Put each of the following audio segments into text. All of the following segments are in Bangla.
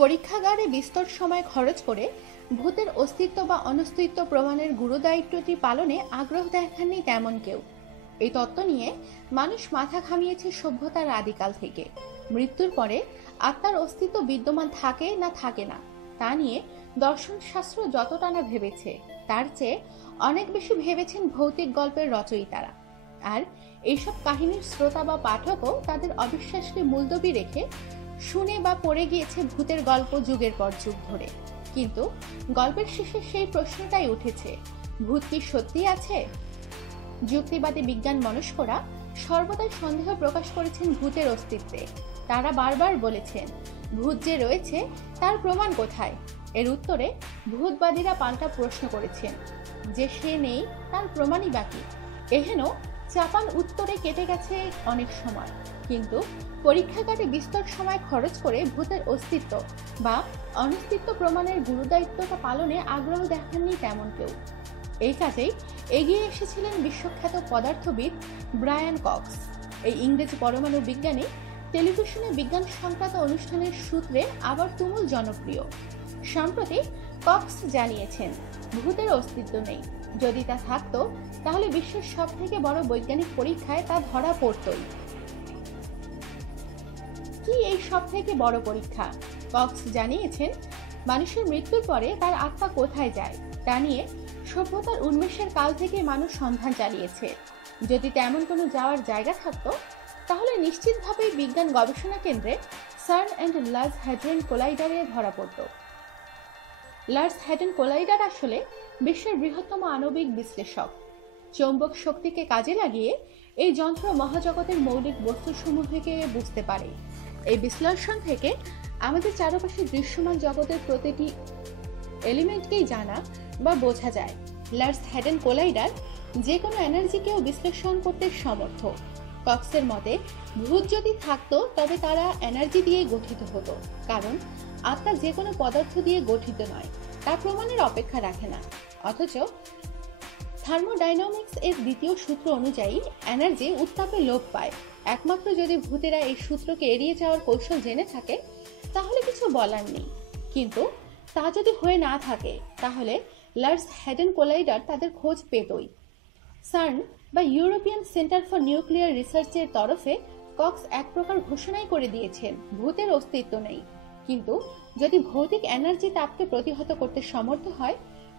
পরীক্ষাগারে বিস্তর সময় খরচ করে ভূতের অস্তিত্ব বা অনস্তিত্ব প্রমাণের গুরুদায়িত্বটি পালনে আগ্রহ দেখাননি তেমন কেউ। এই তত্ত্ব নিয়ে মানুষ মাথা ঘামিয়েছে সভ্যতার আদিকাল থেকে। মৃত্যুর পরে আত্মার অস্তিত্ব বিদ্যমান থাকে না থাকে না তা নিয়ে দর্শন শাস্ত্র যতটা না ভেবেছে, তার চেয়ে অনেক বেশি ভেবেছেন ভৌতিক গল্পের রচয়িতারা। আর এইসব কাহিনীর শ্রোতা বা পাঠকও তাদের অবিশ্বাসকে মুলতবি রেখে শুনে বা পড়ে গিয়েছে ভূতের গল্প যুগের পর যুগ ধরে। কিন্তু গল্পের শেষে সেই প্রশ্নটাই উঠেছে, ভূত কি সত্যি আছে? যুক্তিবাদী বিজ্ঞান মনস্করা সর্বদাই সন্দেহ প্রকাশ করেছেন ভূতের অস্তিত্বে। তারা বারবার বলেছেন, ভূত যে রয়েছে তার প্রমাণ কোথায়? এর উত্তরে ভূতবাদীরা পাল্টা প্রশ্ন করেছেন, যে সে নেই তার প্রমাণই বাকি। এহেন চাপান উত্তরে কেটে গেছে অনেক সময়, কিন্তু পরীক্ষাগারে বিস্তর সময় খরচ করে ভূতের অস্তিত্ব বা অনস্তিত্ব প্রমাণের গুরুদায়িত্বটা পালনে আগ্রহ দেখাননি তেমন কেউ। এই কাজেই এগিয়ে এসেছিলেন বিশ্বখ্যাত পদার্থবিদ ব্রায়ান কক্স। এই ইংরেজি পরমাণু বিজ্ঞানী টেলিভিশনে বিজ্ঞান সংক্রান্ত অনুষ্ঠানের সূত্রে আবার তুমুল জনপ্রিয়। সম্প্রতি কক্স জানিয়েছেন, ভূতের অস্তিত্ব নেই। যদি তা থাকতো তাহলে বিশ্বের সব থেকে বড় বৈজ্ঞানিক পরীক্ষায় তা ধরা পড়তই। কি এই সব থেকে বড় পরীক্ষা? কক্স জানিয়েছেন, মানুষের মৃত্যুর পরে তার আত্মা কোথায় যায় তা নিয়ে সভ্যতার উন্মেষের কাল থেকে মানুষ সন্ধান চালিয়েছে। যদি তেমন কোনো যাওয়ার জায়গা থাকতো তাহলে নিশ্চিতভাবেই বিজ্ঞান গবেষণা কেন্দ্রে সার্ন অ্যান্ড লার্জ হ্যাড্রন কোলাইডারে ধরা পড়ত। লার্জ হ্যাড্রন কোলাইডার আসলে বিশ্বের বৃহত্তম আণবিক বিশ্লেষক। চৌম্বক শক্তিকে কাজে লাগিয়ে এই যন্ত্র মহাজগতের মৌলিক বস্তুসমূহকে বুঝতে পারে। এই বিশ্লেষণ থেকে আমাদের চারপাশে দৃশ্যমান জগতের প্রতিটি এলিমেন্টকেই জানা বা বোঝা যায়। লার্জ হ্যাড্রন কোলাইডার যে কোনো এনার্জিকেও বিশ্লেষণ করতে সমর্থ। কক্সের মতে, ভূত যদি থাকতো তবে তারা এনার্জি দিয়ে গঠিত হতো, কারণ আত্মা যে কোনো পদার্থ দিয়ে গঠিত নয়, তার প্রমাণের অপেক্ষা রাখে না। অথচ থার্মোডাইনামিক্স এর দ্বিতীয় সূত্র অনুযায়ী এনার্জি উত্তাপে লোপ পায়। একমাত্র যদি ভূতেরা এই সূত্রকে এড়িয়ে যাওয়ার কৌশল জেনে থাকে তাহলে কিছু বলার নেই। কিন্তু তা যদি হয়ে না থাকে তাহলে লার্জ হ্যাড্রন কোলাইডার তাদের খোঁজ পেতই। সার্ন বা ইউরোপিয়ান সেন্টার ফর নিউক্লিয়ার রিসার্চের তরফে কক্স এক প্রকার ঘোষণাই করে দিয়েছেন, ভূতের অস্তিত্ব নেই। কিন্তু যদি ভৌতিক এনার্জি তাপকে প্রতিহত করতে সমর্থ হয়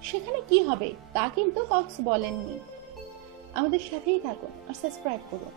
সেখানে কি হবে তা কিন্তু কক্স বলেননি। আমাদের সাথেই থাকুন আর সাবস্ক্রাইব করুন।